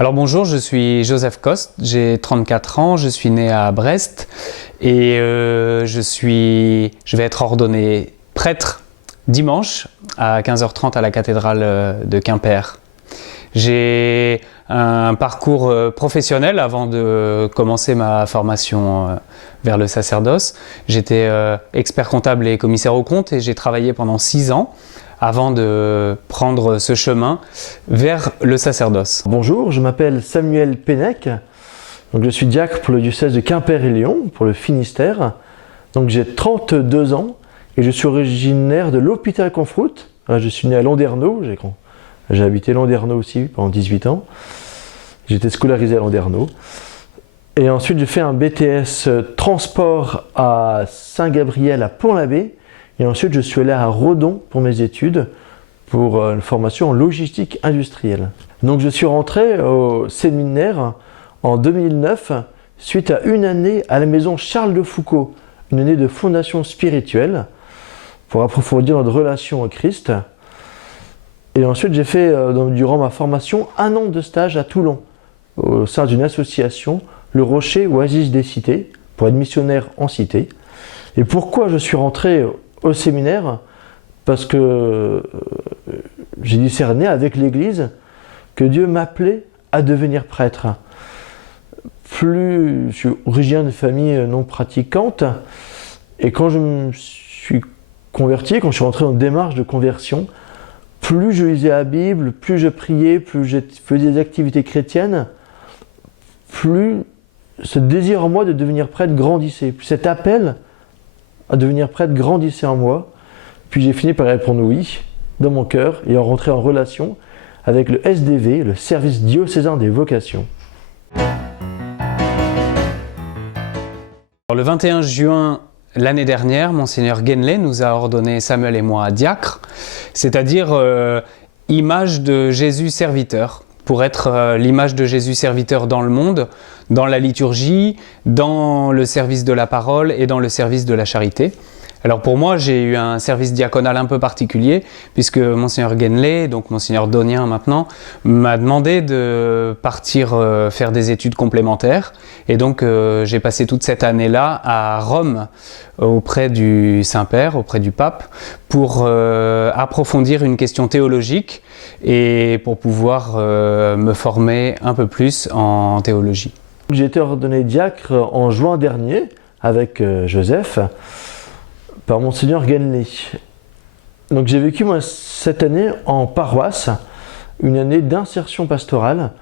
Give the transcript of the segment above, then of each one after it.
Alors bonjour, je suis Joseph Coste, j'ai 34 ans, je suis né à Brest et je vais être ordonné prêtre dimanche à 15h30 à la cathédrale de Quimper. J'ai un parcours professionnel avant de commencer ma formation vers le sacerdoce. J'étais expert comptable et commissaire aux comptes et j'ai travaillé pendant 6 ans avant de prendre ce chemin vers le sacerdoce. Bonjour, je m'appelle Samuel Pennec. Donc je suis diacre pour le diocèse de Quimper et Lyon, pour le Finistère. Donc j'ai 32 ans et je suis originaire de l'Hôpital-Confroute. Je suis né à Landerneau, j'ai habité Landerneau aussi pendant 18 ans. J'étais scolarisé à Landerneau. Et ensuite j'ai fait un BTS transport à Saint-Gabriel à Pont-l'Abbé. Et ensuite, je suis allé à Redon pour mes études, pour une formation en logistique industrielle. Donc je suis rentré au séminaire en 2009, suite à une année à la maison Charles de Foucauld, une année de fondation spirituelle, pour approfondir notre relation au Christ. Et ensuite, j'ai fait, durant ma formation, 1 an de stage à Toulon, au sein d'une association, le Rocher Oasis des Cités, pour être missionnaire en cité. Et pourquoi je suis rentré au séminaire? Parce que j'ai discerné avec l'Église que Dieu m'appelait à devenir prêtre. Je suis originaire d'une famille non pratiquante, et quand je me suis converti, quand je suis rentré en démarche de conversion, plus je lisais la Bible, plus je priais, plus je faisais des activités chrétiennes, plus ce désir en moi de devenir prêtre grandissait. Plus cet appel à devenir prêtre grandissait en moi. Puis j'ai fini par répondre oui dans mon cœur et en rentrer en relation avec le SDV, le service diocésain des vocations. Le 21 juin l'année dernière, Monseigneur Guenlé nous a ordonné Samuel et moi diacres, c'est-à-dire image de Jésus serviteur, pour être l'image de Jésus serviteur dans le monde, dans la liturgie, dans le service de la parole et dans le service de la charité. Alors pour moi, j'ai eu un service diaconal un peu particulier, puisque Monseigneur Guenlé, donc Monseigneur Donien maintenant, m'a demandé de partir faire des études complémentaires. Et donc j'ai passé toute cette année-là à Rome, auprès du Saint-Père, auprès du Pape, pour approfondir une question théologique et pour pouvoir me former un peu plus en théologie. J'ai été ordonné diacre en juin dernier avec Joseph par Monseigneur Guenlé. Donc j'ai vécu moi cette année en paroisse, une année d'insertion pastorale,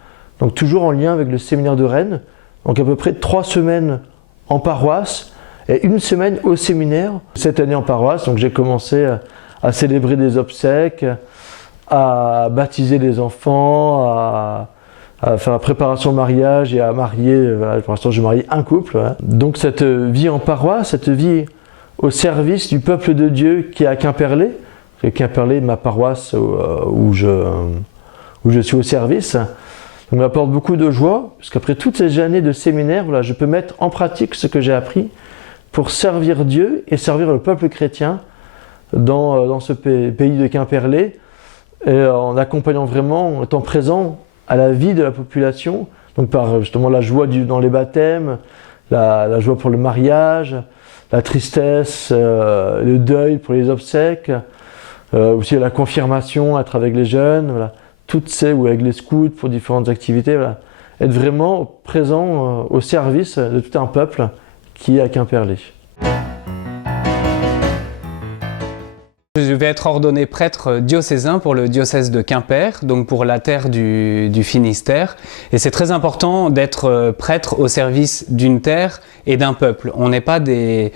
donc toujours en lien avec le séminaire de Rennes, donc à peu près 3 semaines en paroisse et 1 semaine au séminaire. Cette année en paroisse, donc j'ai commencé à célébrer des obsèques, à baptiser les enfants, à faire la préparation au mariage et à marier. Voilà, pour l'instant, je marie un couple. Voilà. Donc cette vie en paroisse, cette vie au service du peuple de Dieu qui est à Quimperlé, c'est Quimperlé, ma paroisse où je suis au service, donc m'apporte beaucoup de joie, parce qu'après toutes ces années de séminaire, voilà, je peux mettre en pratique ce que j'ai appris pour servir Dieu et servir le peuple chrétien dans ce pays de Quimperlé, et en accompagnant vraiment, en étant présent à la vie de la population, donc par justement la joie dans les baptêmes, la joie pour le mariage, la tristesse, le deuil pour les obsèques, aussi la confirmation, être avec les jeunes, voilà, toutes ces, ou avec les scouts pour différentes activités, voilà, être vraiment présent au service de tout un peuple qui est à Quimperlé. Je vais être ordonné prêtre diocésain pour le diocèse de Quimper, donc pour la terre du Finistère. Et c'est très important d'être prêtre au service d'une terre et d'un peuple. On n'est pas des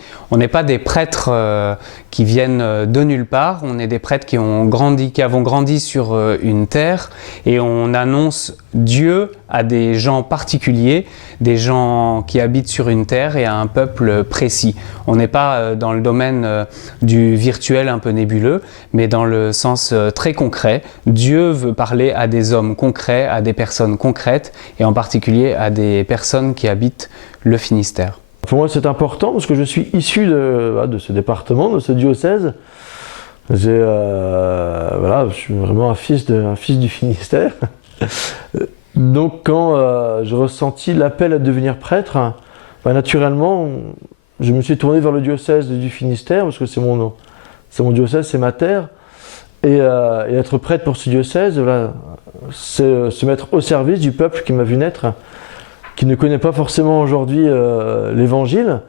prêtres qui viennent de nulle part, on est des prêtres qui avons grandi sur une terre et on annonce Dieu à des gens particuliers, des gens qui habitent sur une terre et à un peuple précis. On n'est pas dans le domaine du virtuel un peu nébuleux, mais dans le sens très concret. Dieu veut parler à des hommes concrets, à des personnes concrètes et en particulier à des personnes qui habitent le Finistère. Pour moi c'est important parce que je suis issu de ce département, de ce diocèse. Je suis vraiment un fils du Finistère. Donc quand j'ai ressenti l'appel à devenir prêtre, naturellement, je me suis tourné vers le diocèse du Finistère, parce que c'est mon diocèse, c'est ma terre. Et être prêtre pour ce diocèse, voilà, c'est se mettre au service du peuple qui m'a vu naître, qui ne connaît pas forcément aujourd'hui l'Évangile,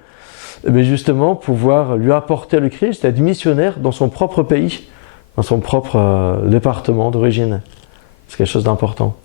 mais justement pouvoir lui apporter le Christ, être missionnaire dans son propre pays, dans son propre département d'origine. C'est quelque chose d'important.